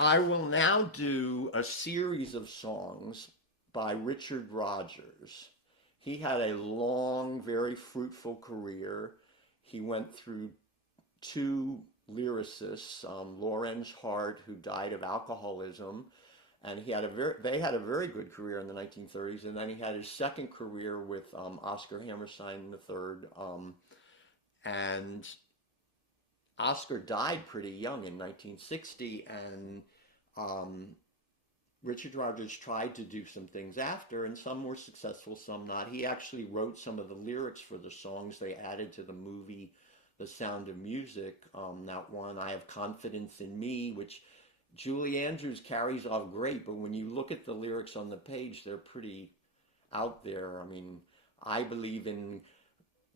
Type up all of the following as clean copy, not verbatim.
I will now do a series of songs by Richard Rodgers. He had a long, very fruitful career. He went through two lyricists, Lorenz Hart, who died of alcoholism, and they had a very good career in the 1930s. And then he had his second career with Oscar Hammerstein III, and Oscar died pretty young in 1960, and um, Richard Rodgers tried to do some things after, and some were successful, some not. He actually wrote some of the lyrics for the songs they added to the movie The Sound of Music. That one, I Have Confidence in Me, which Julie Andrews carries off great, but when you look at the lyrics on the page, they're pretty out there. I mean, I believe in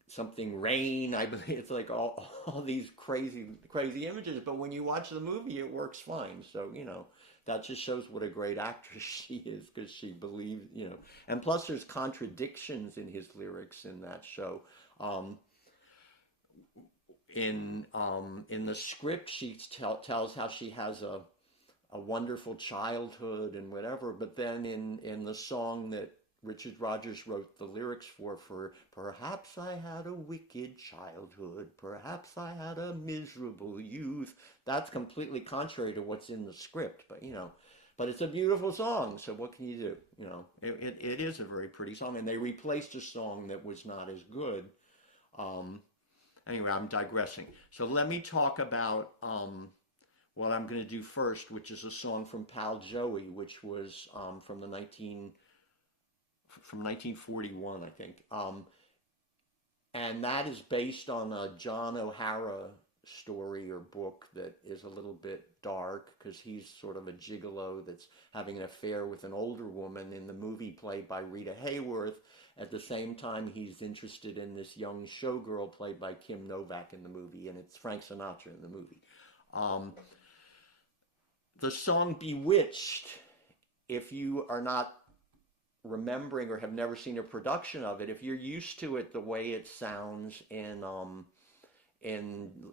something rain. I believe it's like all these crazy images. But when you watch the movie, it works fine. So that just shows what a great actress she is because she believes. And plus there's contradictions in his lyrics in that show. Um, in the script, she tells how she has a wonderful childhood and whatever, but then in the song that Richard Rodgers wrote the lyrics for Perhaps I Had a Wicked Childhood, Perhaps I Had a Miserable Youth, that's completely contrary to what's in the script, but it's a beautiful song, so what can you do? It is a very pretty song, and they replaced a song that was not as good. Um, anyway, I'm digressing. So let me talk about what I'm going to do first, which is a song from Pal Joey, which was from 1941, I think. And that is based on a John O'Hara story or book that is a little bit dark because he's sort of a gigolo that's having an affair with an older woman in the movie played by Rita Hayworth. At the same time, he's interested in this young showgirl played by Kim Novak in the movie, and it's Frank Sinatra in the movie. Um, the song Bewitched, if you are not remembering or have never seen a production of it, if you're used to it the way it sounds in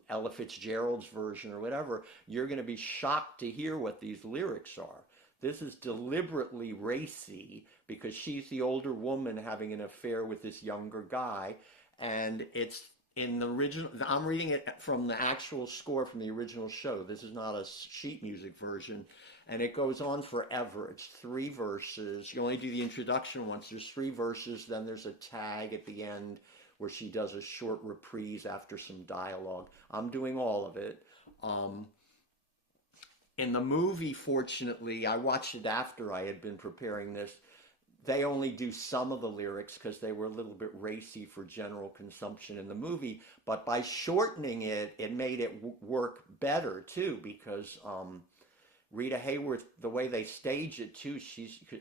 Ella Fitzgerald's version or whatever, you're going to be shocked to hear what these lyrics are. This is deliberately racy because she's the older woman having an affair with this younger guy, and it's in the original. I'm reading it from the actual score from the original show. This is not a sheet music version, and it goes on forever. It's three verses. You only do the introduction once. There's three verses, then there's a tag at the end where she does a short reprise after some dialogue. I'm doing all of it. Um, in the movie, fortunately, I watched it after I had been preparing this. They only do some of the lyrics because they were a little bit racy for general consumption in the movie. But by shortening it, it made it work better too because Rita Hayworth, the way they stage it too,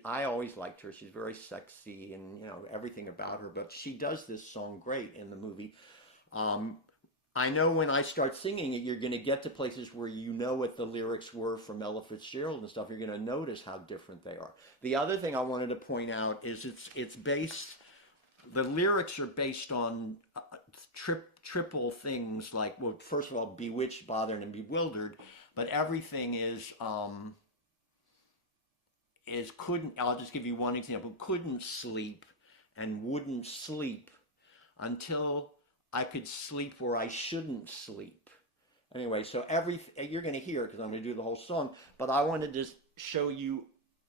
I always liked her. She's very sexy and everything about her. But she does this song great in the movie. Um, I know when I start singing it, you're going to get to places where you know what the lyrics were from Ella Fitzgerald and stuff. You're going to notice how different they are. The other thing I wanted to point out is it's based. The lyrics are based on triple things like, well, first of all, bewitched, bothered, and bewildered, but everything is couldn't. I'll just give you one example. Couldn't sleep and wouldn't sleep until I could sleep where I shouldn't sleep. Anyway, so you're going to hear because I'm going to do the whole song, but I wanted to show you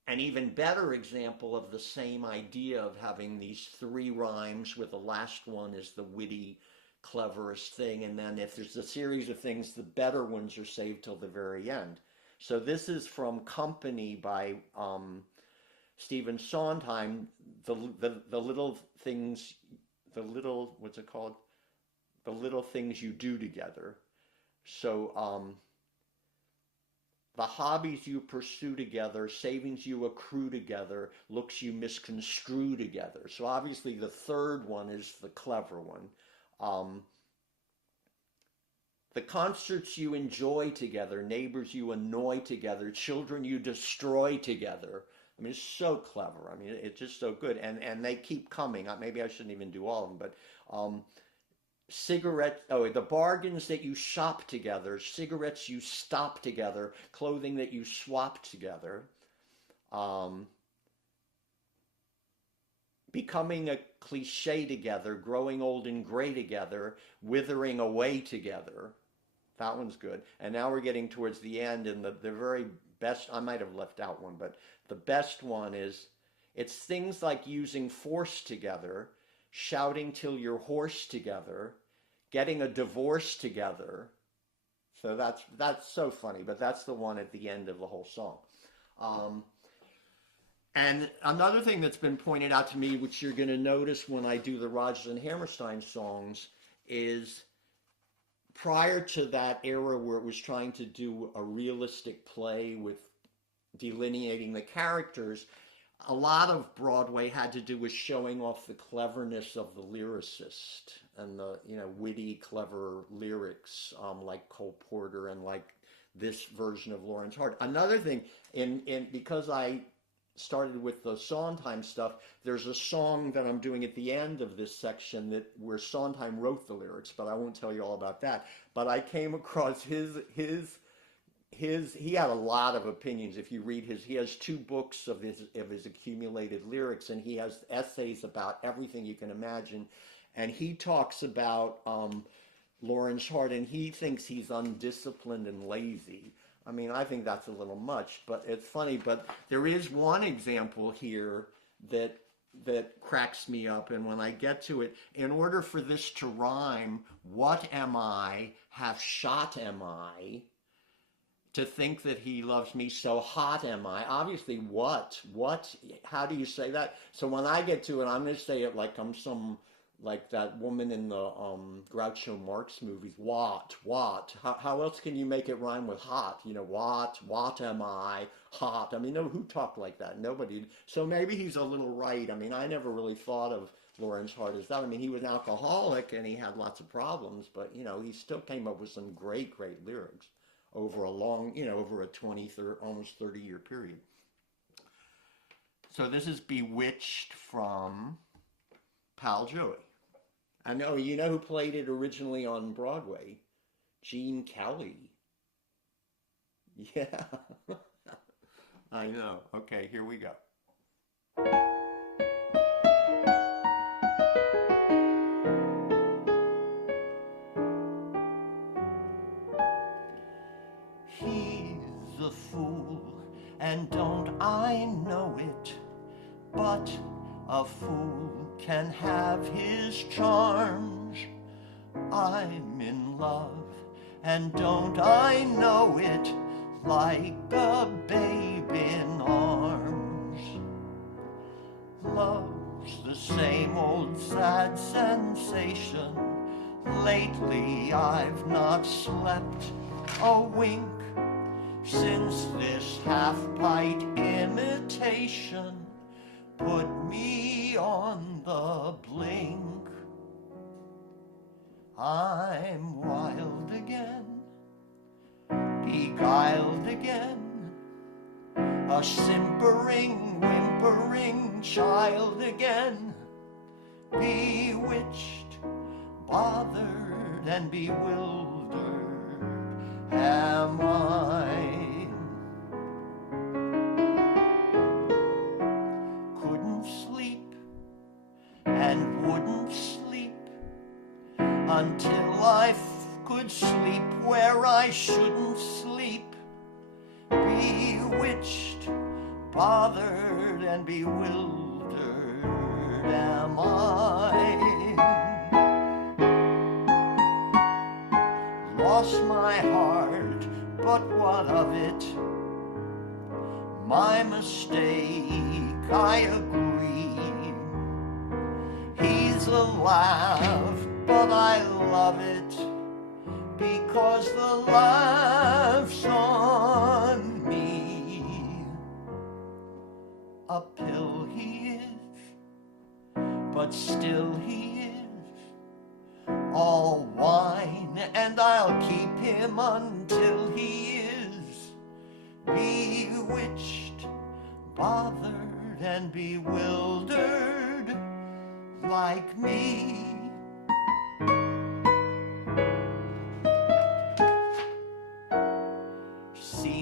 an even better example of the same idea of having these three rhymes where the last one is the witty, cleverest thing, and then if there's a series of things, the better ones are saved till the very end. So this is from Company by Stephen Sondheim. The little things, what's it called? The little things you do together. So the hobbies you pursue together, savings you accrue together, looks you misconstrue together. So obviously the third one is the clever one. Um, the concerts you enjoy together, neighbors you annoy together, children you destroy together. I mean, it's so clever. I mean, it's just so good. And they keep coming. Maybe I shouldn't even do all of them, but cigarette, oh, the bargains that you shop together, cigarettes you stop together, clothing that you swap together, um, becoming a cliche together, growing old and gray together, withering away together. That one's good. And now we're getting towards the end, and the very best, I might have left out one, but the best one is it's things like using force together, shouting till you're hoarse together, getting a divorce together. So that's so funny, but that's the one at the end of the whole song. Um, and another thing that's been pointed out to me, which you're going to notice when I do the Rodgers and Hammerstein songs, is prior to that era where it was trying to do a realistic play with delineating the characters, a lot of Broadway had to do with showing off the cleverness of the lyricist and the witty, clever lyrics, like Cole Porter and like this version of Lawrence Hart. Another thing, in because I started with the Sondheim stuff, there's a song that I'm doing at the end of this section that where Sondheim wrote the lyrics, but I won't tell you all about that. But I came across his he had a lot of opinions. If you read he has two books of his accumulated lyrics, and he has essays about everything you can imagine. And he talks about Lawrence Hart, and he thinks he's undisciplined and lazy. I mean, I think that's a little much, but it's funny. But there is one example here that cracks me up, and when I get to it, in order for this to rhyme, what am I, half shot am I, to think that he loves me, so hot am I. Obviously, what, how do you say that? So when I get to it, I'm going to say it like I'm like that woman in the Groucho Marx movies. What? How else can you make it rhyme with hot? What am I? Hot. I mean, no, who talked like that? Nobody. So maybe he's a little right. I mean, I never really thought of Lawrence Hart as that. I mean, he was an alcoholic and he had lots of problems, but, he still came up with some great, great lyrics over a long, over a 30, almost 30-year period. So this is Bewitched from Pal Joey. I know, you know who played it originally on Broadway? Gene Kelly. Yeah. I know. Okay, here we go. He's a fool, and don't I know it, but a fool can have his charms. I'm in love, and don't I know it, like a babe in arms. Love's the same old sad sensation. Lately I've not slept a wink since this half-pint imitation put me on the blink. I'm wild again, beguiled again, a simpering, whimpering child again, bewitched, bothered, and bewildered am I. And wouldn't sleep until I could sleep where I shouldn't sleep. Bewitched, bothered, and bewildered am I. Lost my heart, but what of it? My mistake, I agree. He's alive, but I love it because the laugh's on me. A pill he is, but still he is all wine, and I'll keep him until he is bewitched, bothered, and bewildered like me.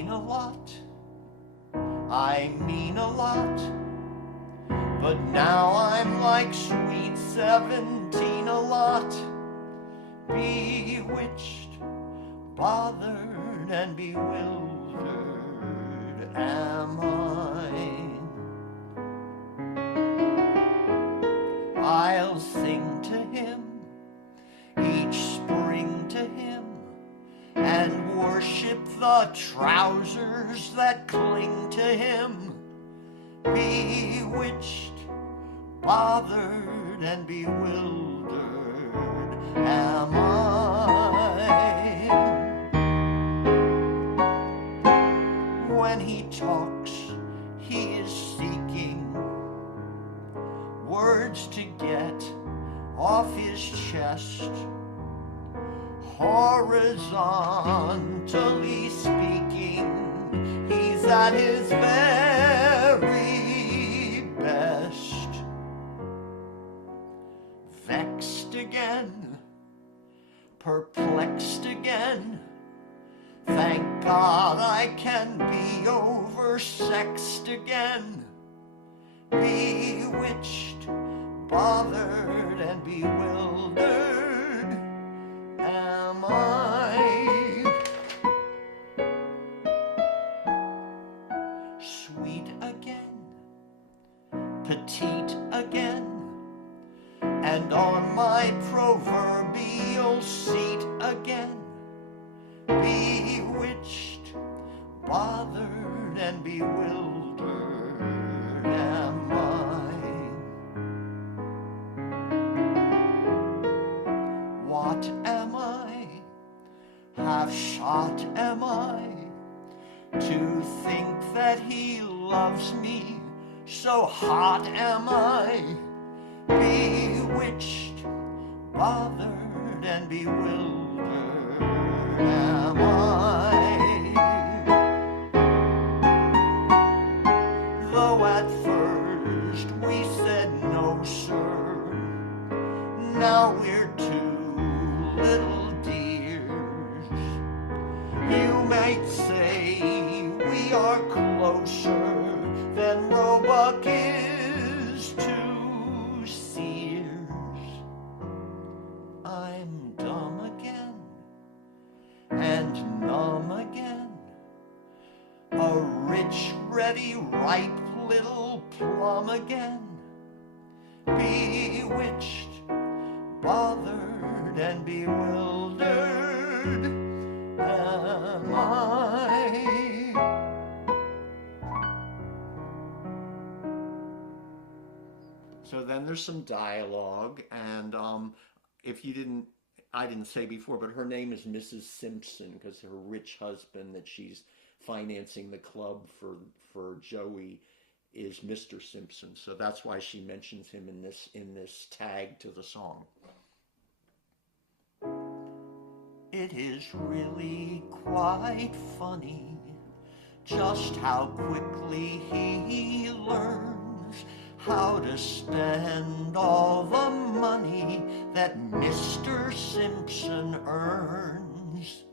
mean a lot. I mean a lot. But now I'm like sweet 17 a lot. Bewitched, bothered, and bewildered am I. I'll sing to him, each spring to him, and worship the trousers that cling to him. Bewitched, bothered, and bewildered am I. When he talks, he is seeking words to get off his chest. Horizontally speaking, he's at his very best. Vexed again, perplexed again. Thank God I can be oversexed again. Bewitched, bothered, and bewildered am I. Sweet again, petite again, and on my proverbial seat again. Bewitched, bothered, and bewildered am I. What am I? Half shot am I? To think that he loves me, so hot am I. Bewitched, bothered, and bewildered am I. Though at first we said no, sir, now we're two little dears. You might say we are closer than Roebuck is to Sears. I'm dumb again and numb again, a rich, ready, ripe little plum again. Bewitched, bothered, and bewildered am I. So then there's some dialogue, and if you didn't, I didn't say before, but her name is Mrs. Simpson because her rich husband that she's financing the club for Joey is Mr. Simpson. So that's why she mentions him in this tag to the song. It is really quite funny just how quickly he learns how to spend all the money that Mr. Simpson earns.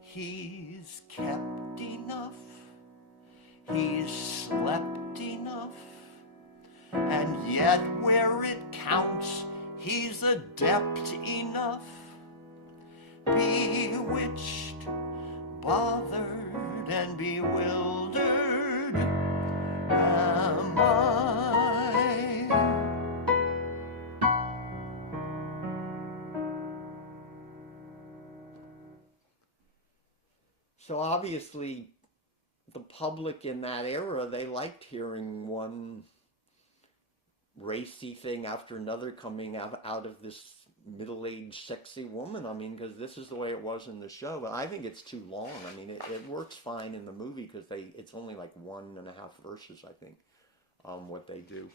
He's kept enough, he's slept enough, and yet where it counts, he's adept enough. Bewitched, bothered, and bewildered am I. So obviously the public in that era, they liked hearing one racy thing after another coming out of this middle-aged sexy woman. I mean, because this is the way it was in the show, but I think it's too long. I mean, it works fine in the movie because it's only like 1.5 verses, I think, what they do.